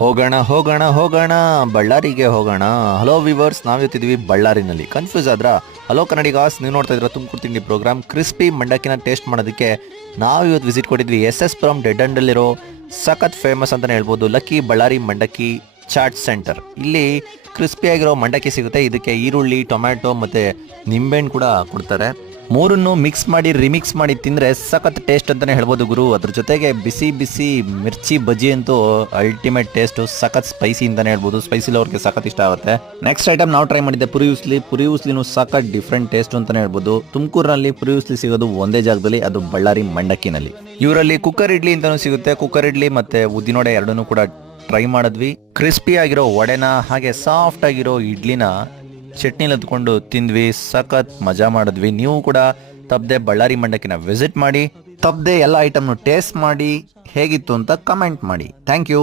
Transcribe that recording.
ಹೋಗೋಣ ಹೋಗೋಣ ಹೋಗೋಣ ಬಳ್ಳಾರಿಗೆ ಹೋಗೋಣ. ಹಲೋ ವಿವರ್ಸ್, ನಾವಿರ್ತಿದ್ವಿ ಬಳ್ಳಾರಿನಲ್ಲಿ. ಕನ್ಫ್ಯೂಸ್ ಆದ್ರ? ಹಲೋ ಕನ್ನಡಿಗಾಸ್, ನೀವು ನೋಡ್ತಾ ಇದ್ರ ತುಮಕೂರು ತಿಂಡಿ ಪ್ರೋಗ್ರಾಮ್. ಕ್ರಿಸ್ಪಿ ಮಂಡಕ್ಕಿನ ಟೇಸ್ಟ್ ಮಾಡೋದಕ್ಕೆ ನಾವು ಇವತ್ತು ವಿಸಿಟ್ ಕೊಟ್ಟಿದ್ವಿ SS ಪುರಂ ಡೆಡ್ ಅಂಡಲ್ಲಿರೋ ಸಖತ್ ಫೇಮಸ್ ಅಂತಲೇ ಹೇಳ್ಬೋದು ಲಕ್ಕಿ ಬಳ್ಳಾರಿ ಮಂಡಕ್ಕಿ ಚಾಟ್ ಸೆಂಟರ್. ಇಲ್ಲಿ ಕ್ರಿಸ್ಪಿಯಾಗಿರೋ ಮಂಡಕ್ಕಿ ಸಿಗುತ್ತೆ. ಇದಕ್ಕೆ ಈರುಳ್ಳಿ, ಟೊಮ್ಯಾಟೊ ಮತ್ತು ನಿಂಬೆಹಣ್ಣು ಕೂಡ ಕೊಡ್ತಾರೆ. ಮೂರನ್ನು ಮಿಕ್ಸ್ ಮಾಡಿ ರಿಮಿಕ್ಸ್ ಮಾಡಿ ತಿಂದರೆ ಸಖತ್ ಟೇಸ್ಟ್ ಅಂತಲೇ ಹೇಳ್ಬೋದು ಗುರು. ಅದ್ರ ಜೊತೆಗೆ ಬಿಸಿ ಬಿಸಿ ಮಿರ್ಚಿ ಬಜ್ಜಿ ಅಂತೂ ಅಲ್ಟಿಮೇಟ್ ಟೇಸ್ಟು. ಸಖತ್ ಸ್ಪೈಸಿ ಅಂತಲೇ ಹೇಳ್ಬೋದು. ಸ್ಪೈಸಿಲಿ ಅವ್ರಿಗೆ ಸಖತ್ ಇಷ್ಟ ಆಗುತ್ತೆ. ನೆಕ್ಸ್ಟ್ ಐಟಮ್ ನಾವು ಟ್ರೈ ಮಾಡಿದ್ದೆ ಪುರಿ ಉಸ್ಲಿನೂ ಸಖತ್ ಡಿಫ್ರೆಂಟ್ ಟೇಸ್ಟ್ ಅಂತಲೇ ಹೇಳ್ಬೋದು. ತುಮಕೂರಿನಲ್ಲಿ ಪುರಿ ಉಸ್ಲಿ ಸಿಗೋದು ಒಂದೇ ಜಾಗದಲ್ಲಿ, ಅದು ಬಳ್ಳಾರಿ ಮಂಡಕ್ಕಿನಲ್ಲಿ. ಇವರಲ್ಲಿ ಕುಕ್ಕರ್ ಇಡ್ಲಿ ಅಂತಲೂ ಸಿಗುತ್ತೆ. ಕುಕ್ಕರ್ ಇಡ್ಲಿ ಮತ್ತು ಉದ್ದಿನೋಡೆ ಎರಡನ್ನೂ ಕೂಡ ಟ್ರೈ ಮಾಡಿದ್ವಿ. ಕ್ರಿಸ್ಪಿ ಆಗಿರೋ ವಡೆನ ಹಾಗೆ ಸಾಫ್ಟ್ ಆಗಿರೋ ಇಡ್ಲಿನ ಚಟ್ನಿಲಿ ಹತ್ಕೊಂಡು ತಿಂದ್ವಿ. ಸಖತ್ ಮಜಾ ಮಾಡಿದ್ವಿ. ನೀವು ಕೂಡ ತಪ್ಪದೆ ಬಳ್ಳಾರಿ ಮಂಡಕ್ಕಿನ ವಿಸಿಟ್ ಮಾಡಿ, ತಪ್ಪದೆ ಎಲ್ಲ ಐಟಮ್ನು ಟೇಸ್ಟ್ ಮಾಡಿ ಹೇಗಿತ್ತು ಅಂತ ಕಮೆಂಟ್ ಮಾಡಿ. Thank you.